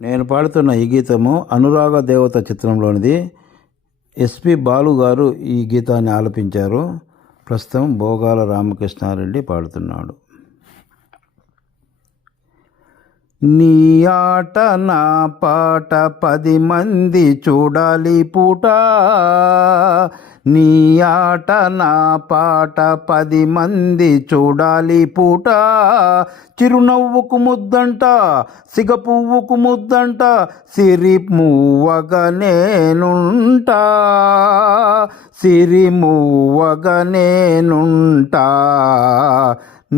నేను పాడుతున్న ఈ గీతము అనురాగ దేవత చిత్రంలోనిది. ఎస్పి బాలు గారు ఈ గీతాన్ని ఆలపించారు. ప్రస్తుతం భోగాల రామకృష్ణారెడ్డి పాడుతున్నాడు. నీ ఆట నా పాట 10 మంది చూడాలి పూట, నీ ఆట నా పాట 10 మంది చూడాలి పూట. చిరునవ్వుకు ముద్దంట, సిగ పువ్వుకు ముద్దంట, సిరి మువ్వగా నేనుంటా, సిరి మువ్వగా నేనుంటా.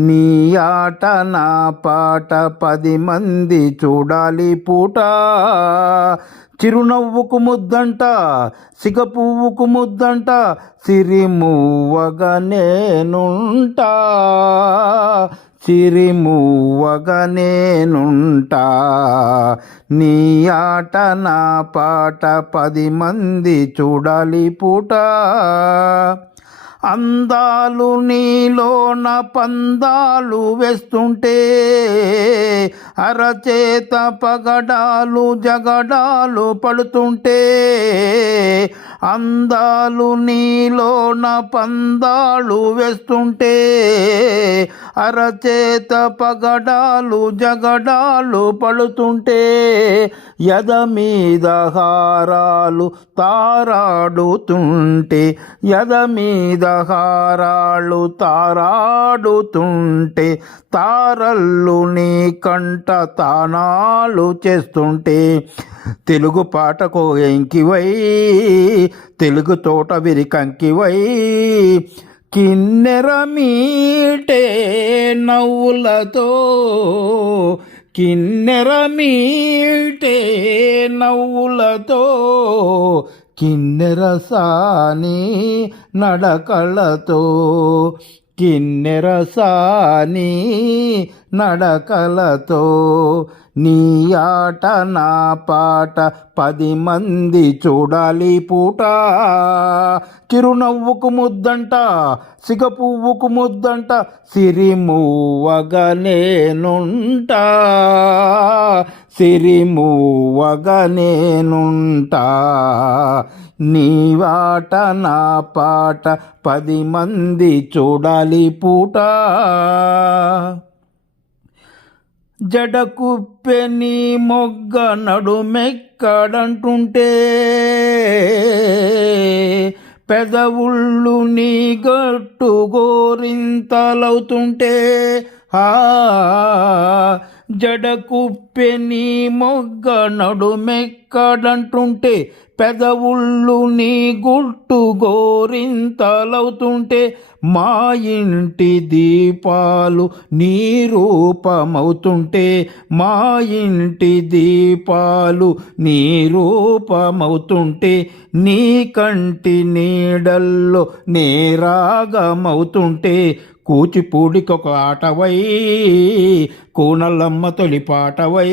నీ ఆట నా పాట 10 మంది చూడాలి పూట. చిరునవ్వుకు ముద్దంట, సిగ పువ్వుకు ముద్దంట, సిరి మువ్వగా నేనుంటా, సిరి మువ్వగా నేనుంటా. నీ ఆట నా పాట 10 మంది చూడాలి పూట. అందాలు నీలోన పందాలు వేస్తుంటే, అరచేత పగడాలు జగడాలు పడుతుంటే, అందాలు నీలోన పందాలు వేస్తుంటే, అరచేత పగడాలు జగడాలు పడుతుంటే, యద మీద హారాలు తారాడుతుంటే, యద మీద హారాలు తారాడుతుంటే, తారల్లు నీ కంట తానాలు చేస్తుంటే, తెలుగు పాటకు ఎంకివై తెలుగు తోట విరికంకివై, కిన్నెర మీటే నవ్వులతో, కిన్నెర మీటే నవ్వులతో, కిన్నెర సాని నడకలతో, కిన్నెర సాని నడకలతో. నీ ఆట నా పాట 10 మంది చూడాలి పూట. చిరునవ్వుకు ముద్దంట, సిగ పువ్వుకు ముద్దంట, సిరి మువ్వగా నేనుంటా, సిరి మువ్వగా నేనుంటా. నీ ఆట నా పాట 10 మంది చూడాలి పూట. జడకుప్పె నీ మొగ్గ నడుమెక్కడంటుంటే, పెదవుళ్ళు నీ గట్టు గోరింతలవుతుంటే, జడకుప్పె నీ మొగ్గ నడుమెక్కడంటుంటే, పెదవుళ్ళు నీ గుట్టు గోరింతలవుతుంటే, మా ఇంటి దీపాలు నీ రూపమవుతుంటే, మా ఇంటి దీపాలు నీ రూపమవుతుంటే, నీ కంటి నీడల్లో నే రాగమవుతుంటే, కూచిపూడికొక ఆటవై కూనలమ్మ తొలి పాటవై,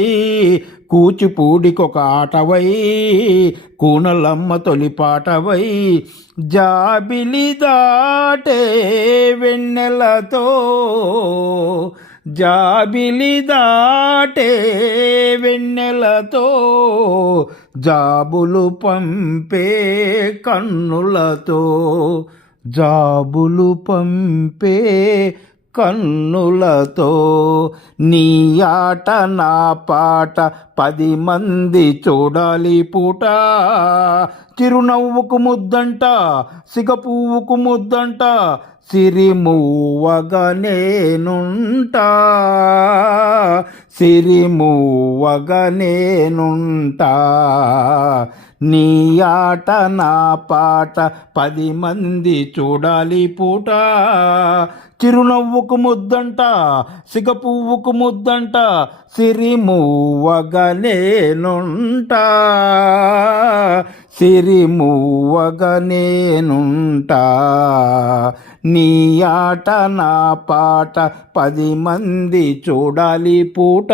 కూచిపూడికొక ఆటవై కూనలమ్మ తొలి పాటవై, జాబిలి దాటే వెన్నెలతో, జాబిలి దాటే వెన్నెలతో, జాబులు పంపే కన్నులతో, జాబులు పంపే కన్నులతో. నీ ఆట నా పాట 10 మంది చూడాలి పూట. చిరునవ్వుకు ముద్దంట, సిగ పువ్వుకు ముద్దంట, సిరి మువ్వగా నేనుంటా, సిరి మువ్వగా నేనుంటా. నీ ఆట నా పాట 10 మంది చూడాలి పూట. చిరునవ్వుకు ముద్దంట, సిగ పువ్వుకు ముద్దంట, సిరి మువ్వగా నేనుంటా, సిరి మువ్వగా నేనుంటా. నీ ఆట నా పాట 10 మంది చూడాలి పూట.